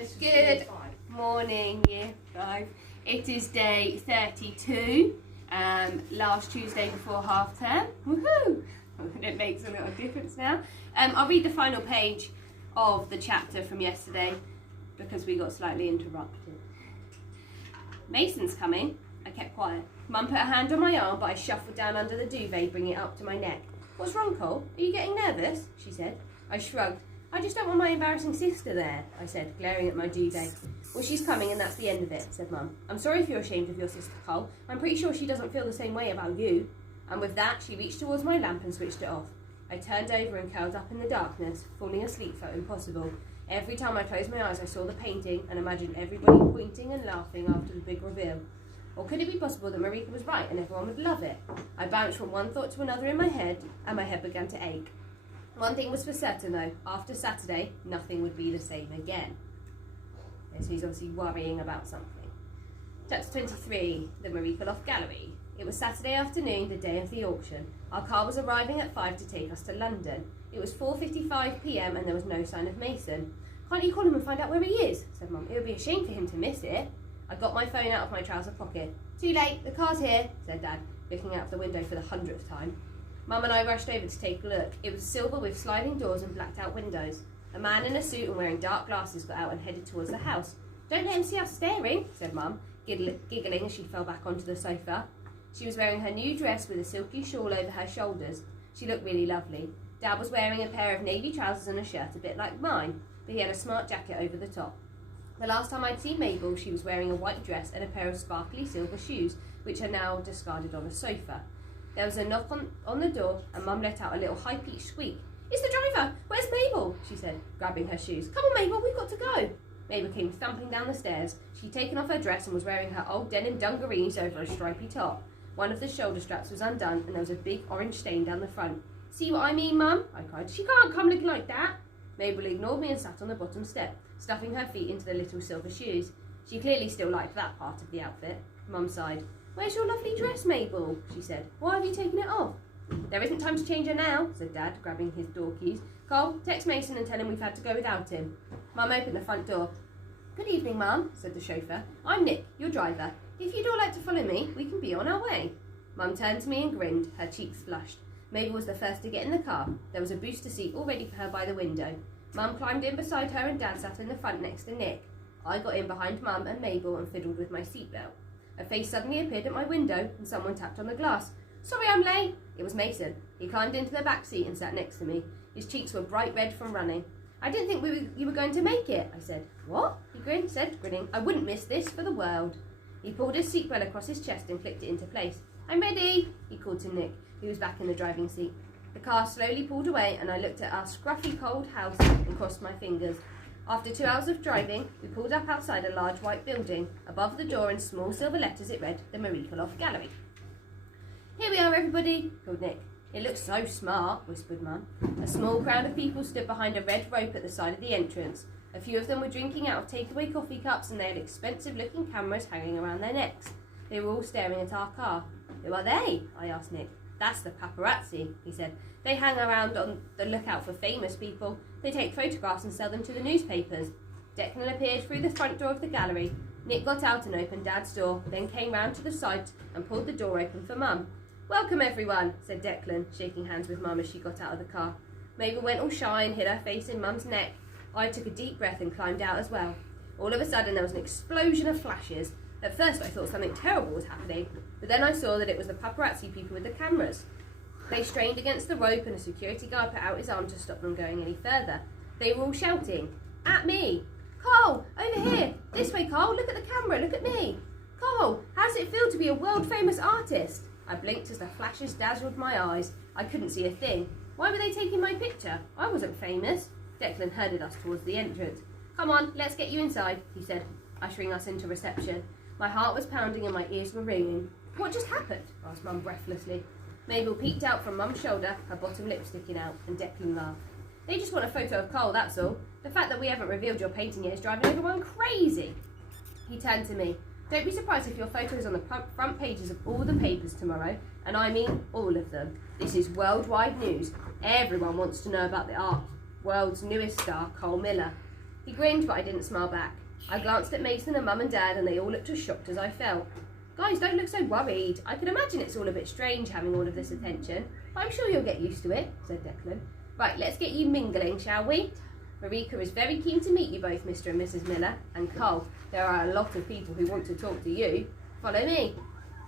Good morning, Year 5. It is day 32, last Tuesday before half term. Woohoo! It makes a little difference now. I'll read the final page of the chapter from yesterday because we got slightly interrupted. Mason's coming. I kept quiet. Mum put a hand on my arm, but I shuffled down under the duvet, bringing it up to my neck. "What's wrong, Cole? Are you getting nervous?" she said. I shrugged. "I just don't want my embarrassing sister there," I said, glaring at my duvet. "Well, she's coming and that's the end of it," said Mum. "I'm sorry if you're ashamed of your sister, Cole. I'm pretty sure she doesn't feel the same way about you." And with that, she reached towards my lamp and switched it off. I turned over and curled up in the darkness. Falling asleep felt impossible. Every time I closed my eyes, I saw the painting and imagined everybody pointing and laughing after the big reveal. Or could it be possible that Marika was right and everyone would love it? I bounced from one thought to another in my head, and my head began to ache. One thing was for certain, though. After Saturday, nothing would be the same again. So he's obviously worrying about something. Chapter 23, the Marika Loft Gallery. It was Saturday afternoon, the day of the auction. Our car was arriving at 5 to take us to London. It was 4:55 p.m. and there was no sign of Mason. "Can't you call him and find out where he is?" said Mum. "It would be a shame for him to miss it." I got my phone out of my trouser pocket. "Too late, the car's here," said Dad, looking out of the window for the 100th time. Mum and I rushed over to take a look. It was silver with sliding doors and blacked out windows. A man in a suit and wearing dark glasses got out and headed towards the house. "Don't let him see us staring," said Mum, giggling as she fell back onto the sofa. She was wearing her new dress with a silky shawl over her shoulders. She looked really lovely. Dad was wearing a pair of navy trousers and a shirt a bit like mine, but he had a smart jacket over the top. The last time I'd seen Mabel, she was wearing a white dress and a pair of sparkly silver shoes, which are now discarded on a sofa. There was a knock on the door, and Mum let out a little high-pitched squeak. "It's the driver! Where's Mabel?" she said, grabbing her shoes. "Come on, Mabel, we've got to go!" Mabel came thumping down the stairs. She'd taken off her dress and was wearing her old denim dungarees over a stripy top. One of the shoulder straps was undone, and there was a big orange stain down the front. "See what I mean, Mum?" I cried. "She can't come looking like that!" Mabel ignored me and sat on the bottom step, stuffing her feet into the little silver shoes. She clearly still liked that part of the outfit. Mum sighed. "Where's your lovely dress, Mabel?" she said. "Why have you taken it off?" "There isn't time to change her now," said Dad, grabbing his door keys. "Cole, text Mason and tell him we've had to go without him." Mum opened the front door. "Good evening, Mum," said the chauffeur. "I'm Nick, your driver. If you'd all like to follow me, we can be on our way." Mum turned to me and grinned, her cheeks flushed. Mabel was the first to get in the car. There was a booster seat all ready for her by the window. Mum climbed in beside her and Dad sat in the front next to Nick. I got in behind Mum and Mabel and fiddled with my seatbelt. A face suddenly appeared at my window and someone tapped on the glass. "Sorry I'm late." It was Mason. He climbed into the back seat and sat next to me. His cheeks were bright red from running. "I didn't think you were going to make it," I said. "What?" he said, grinning. "I wouldn't miss this for the world." He pulled his seatbelt across his chest and flicked it into place. "I'm ready," he called to Nick, who was back in the driving seat. The car slowly pulled away and I looked at our scruffy cold house and crossed my fingers. After 2 hours of driving, we pulled up outside a large white building. Above the door in small silver letters it read, "The Marika Loft Gallery." "Here we are, everybody," called Nick. "It looks so smart," whispered Mum. A small crowd of people stood behind a red rope at the side of the entrance. A few of them were drinking out of takeaway coffee cups and they had expensive-looking cameras hanging around their necks. They were all staring at our car. "Who are they?" I asked Nick. "That's the paparazzi," he said. "They hang around on the lookout for famous people. They take photographs and sell them to the newspapers." Declan appeared through the front door of the gallery. Nick got out and opened Dad's door, then came round to the side and pulled the door open for Mum. "Welcome, everyone," said Declan, shaking hands with Mum as she got out of the car. Mabel went all shy and hid her face in Mum's neck. I took a deep breath and climbed out as well. All of a sudden there was an explosion of flashes. At first I thought something terrible was happening, but then I saw that it was the paparazzi people with the cameras. They strained against the rope and a security guard put out his arm to stop them going any further. They were all shouting, "At me! Cole, over here! This way, Cole! Look at the camera! Look at me! Cole, how does it feel to be a world-famous artist?" I blinked as the flashes dazzled my eyes. I couldn't see a thing. Why were they taking my picture? I wasn't famous. Declan herded us towards the entrance. "Come on, let's get you inside," he said, ushering us into reception. My heart was pounding and my ears were ringing. "What just happened?" asked Mum breathlessly. Mabel peeked out from Mum's shoulder, her bottom lip sticking out, and Declan laughed. "They just want a photo of Cole, that's all. The fact that we haven't revealed your painting yet is driving everyone crazy." He turned to me. "Don't be surprised if your photo is on the front pages of all the papers tomorrow, and I mean all of them. This is worldwide news. Everyone wants to know about the world's newest star, Cole Miller." He grinned, but I didn't smile back. I glanced at Mason and Mum and Dad, and they all looked as shocked as I felt. Guys, don't look so worried. I can imagine it's all a bit strange having all of this attention, but I'm sure you'll get used to it, said Declan. Right, let's get you mingling, shall we? Marika is very keen to meet you both, Mr. and Mrs. Miller, and Cole, there are a lot of people who want to talk to you. Follow me.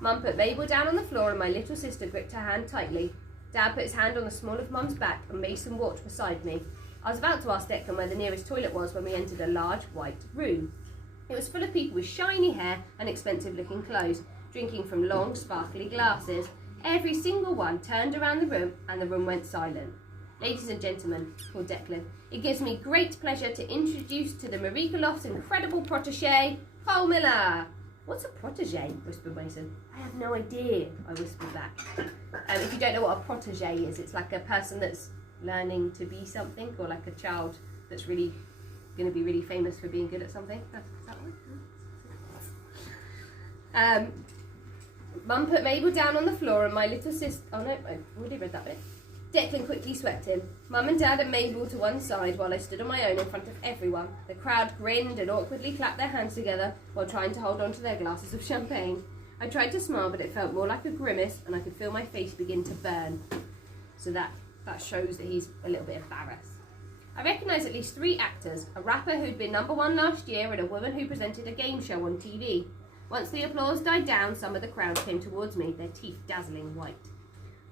Mum put Mabel down on the floor and my little sister gripped her hand tightly. Dad put his hand on the small of Mum's back and Mason walked beside me. I was about to ask Declan where the nearest toilet was when we entered a large white room. It was full of people with shiny hair and expensive-looking clothes, drinking from long, sparkly glasses. Every single one turned around the room and the room went silent. Ladies and gentlemen, called Declan, it gives me great pleasure to introduce to the Marika Loft's incredible protégé, Cole Miller. What's a protégé? Whispered Mason. I have no idea, I whispered back. If you don't know what a protégé is, it's like a person that's learning to be something, or like a child that's really going to be really famous for being good at something. Is that right? Mum put Mabel down on the floor and my little sister... Oh no, I've already read that bit. Declan quickly swept in. Mum and Dad and Mabel to one side while I stood on my own in front of everyone. The crowd grinned and awkwardly clapped their hands together while trying to hold on to their glasses of champagne. I tried to smile, but it felt more like a grimace and I could feel my face begin to burn. So that shows that he's a little bit embarrassed. I recognised at least 3 actors, a rapper who'd been #1 last year and a woman who presented a game show on TV. Once the applause died down, some of the crowd came towards me, their teeth dazzling white.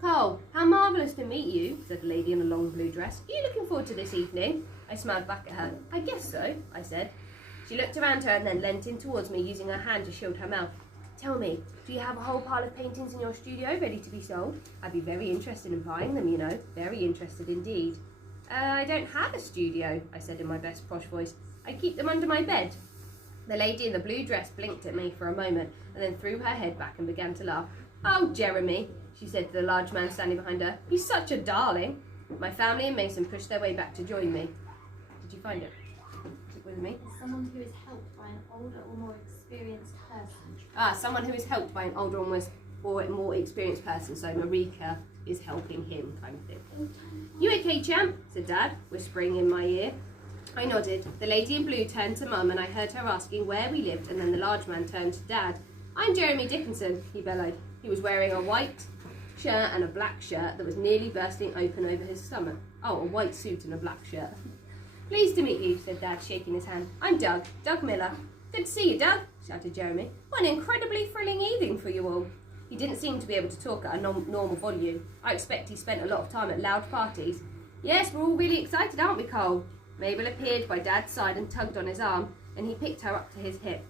Cole, how marvellous to meet you, said the lady in a long blue dress. Are you looking forward to this evening? I smiled back at her. I guess so, I said. She looked around her and then leant in towards me, using her hand to shield her mouth. Tell me, do you have a whole pile of paintings in your studio ready to be sold? I'd be very interested in buying them, you know. Very interested indeed. I don't have a studio, I said in my best posh voice. I keep them under my bed. The lady in the blue dress blinked at me for a moment and then threw her head back and began to laugh. Oh, Jeremy, she said to the large man standing behind her. He's such a darling. My family and Mason pushed their way back to join me. Did you find it? Is it with me? Someone who is helped by an older or more experienced person. Someone who is helped by an older or more experienced person. So Marika is helping him, kind of thing. You okay, champ? Said Dad, whispering in my ear. I nodded. The lady in blue turned to Mum and I heard her asking where we lived, and then the large man turned to Dad. I'm Jeremy Dickinson, he bellowed. He was wearing a white shirt and a black shirt that was nearly bursting open over his stomach. Oh, a white suit and a black shirt. Pleased to meet you, said Dad, shaking his hand. I'm Doug Miller. Good to see you, Doug, shouted Jeremy. What an incredibly thrilling evening for you all. He didn't seem to be able to talk at a normal volume. I expect he spent a lot of time at loud parties. Yes, we're all really excited, aren't we, Cole? Mabel appeared by Dad's side and tugged on his arm, and he picked her up to his hip.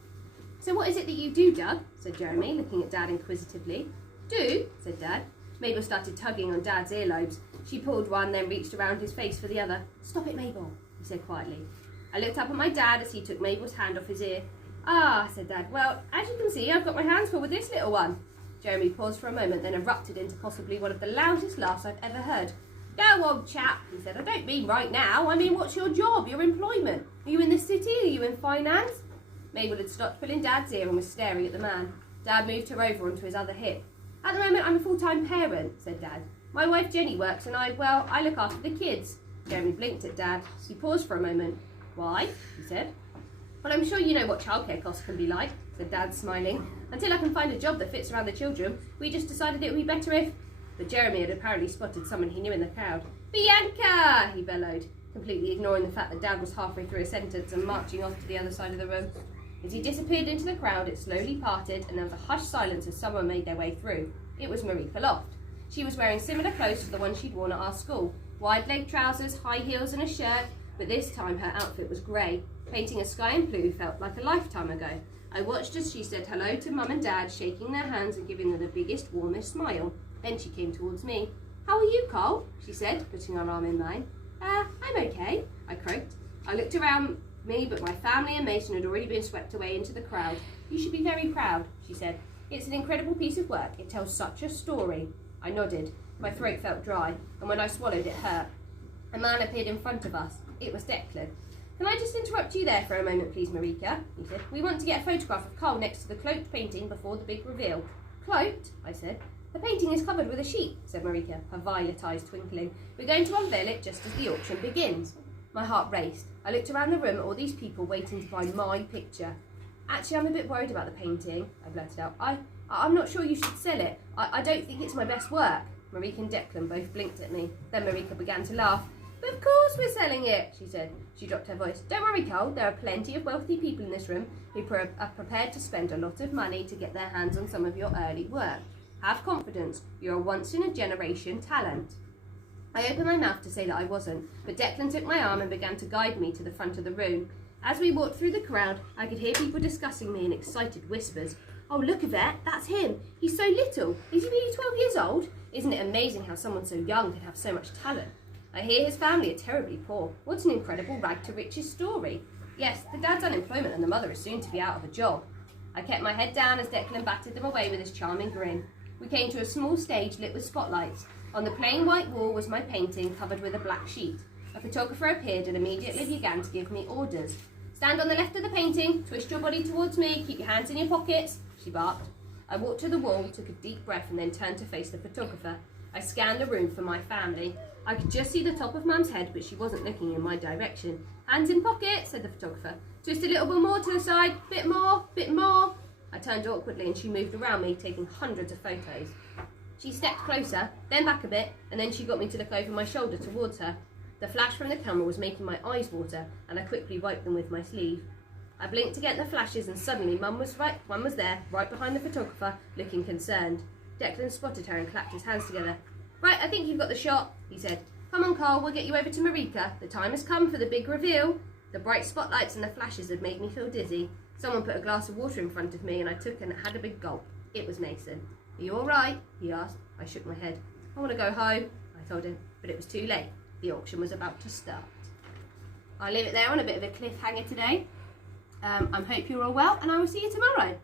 So what is it that you do, Doug? Said Jeremy, looking at Dad inquisitively. Do? Said Dad. Mabel started tugging on Dad's earlobes. She pulled one, then reached around his face for the other. Stop it, Mabel, he said quietly. I looked up at my dad as he took Mabel's hand off his ear. Ah, said Dad. Well, as you can see, I've got my hands full with this little one. Jeremy paused for a moment, then erupted into possibly one of the loudest laughs I've ever heard. No, old chap, he said. I don't mean right now. I mean, what's your job, your employment? Are you in the city? Are you in finance? Mabel had stopped pulling Dad's ear and was staring at the man. Dad moved her over onto his other hip. At the moment, I'm a full-time parent, said Dad. My wife Jenny works and I look after the kids. Jeremy blinked at Dad. He paused for a moment. Why? He said. Well, I'm sure you know what childcare costs can be like, said Dad, smiling. Until I can find a job that fits around the children, we just decided it would be better if... But Jeremy had apparently spotted someone he knew in the crowd. Bianca! He bellowed, completely ignoring the fact that Dad was halfway through a sentence and marching off to the other side of the room. As he disappeared into the crowd, it slowly parted and there was a hushed silence as someone made their way through. It was Marika Loft. She was wearing similar clothes to the one she'd worn at our school. Wide-leg trousers, high heels and a shirt, but this time her outfit was grey. Painting a sky and blue felt like a lifetime ago. I watched as she said hello to Mum and Dad, shaking their hands and giving them the biggest, warmest smile. Then she came towards me. How are you, Cole? She said, putting her arm in mine. I'm okay, I croaked. I looked around me, but my family and Mason had already been swept away into the crowd. You should be very proud, she said. It's an incredible piece of work. It tells such a story. I nodded. My throat felt dry, and when I swallowed, it hurt. A man appeared in front of us. It was Declan. Can I just interrupt you there for a moment, please, Marika? He said. We want to get a photograph of Cole next to the cloaked painting before the big reveal. Cloaked? I said. The painting is covered with a sheet, said Marika, her violet eyes twinkling. We're going to unveil it just as the auction begins. My heart raced. I looked around the room at all these people waiting to buy my picture. Actually, I'm a bit worried about the painting, I blurted out. I'm not sure you should sell it. I don't think it's my best work. Marika and Declan both blinked at me. Then Marika began to laugh. But of course we're selling it, she said. She dropped her voice. Don't worry, Cole. There are plenty of wealthy people in this room who are prepared to spend a lot of money to get their hands on some of your early work. Have confidence. You're a once-in-a-generation talent. I opened my mouth to say that I wasn't, but Declan took my arm and began to guide me to the front of the room. As we walked through the crowd, I could hear people discussing me in excited whispers. Oh, look, Yvette, that's him. He's so little. Is he really 12 years old? Isn't it amazing how someone so young can have so much talent? I hear his family are terribly poor. What an incredible rag to riches story. Yes, the dad's unemployment and the mother is soon to be out of a job. I kept my head down as Declan batted them away with his charming grin. We came to a small stage lit with spotlights. On the plain white wall was my painting covered with a black sheet. A photographer appeared and immediately began to give me orders. Stand on the left of the painting, twist your body towards me, keep your hands in your pockets, she barked. I walked to the wall, took a deep breath and then turned to face the photographer. I scanned the room for my family. I could just see the top of Mum's head, but she wasn't looking in my direction. Hands in pocket, said the photographer. Twist a little bit more to the side, bit more, bit more. I turned awkwardly and she moved around me, taking hundreds of photos. She stepped closer, then back a bit, and then she got me to look over my shoulder towards her. The flash from the camera was making my eyes water, and I quickly wiped them with my sleeve. I blinked to get the flashes, and suddenly Mum was there, right behind the photographer, looking concerned. Declan spotted her and clapped his hands together. Right, I think you've got the shot, he said. Come on, Cole, we'll get you over to Marika. The time has come for the big reveal. The bright spotlights and the flashes had made me feel dizzy. Someone put a glass of water in front of me, and I took and had a big gulp. It was Mason. Are you all right? He asked. I shook my head. I want to go home, I told him, but it was too late. The auction was about to start. I'll leave it there on a bit of a cliffhanger today. I hope you're all well, and I will see you tomorrow.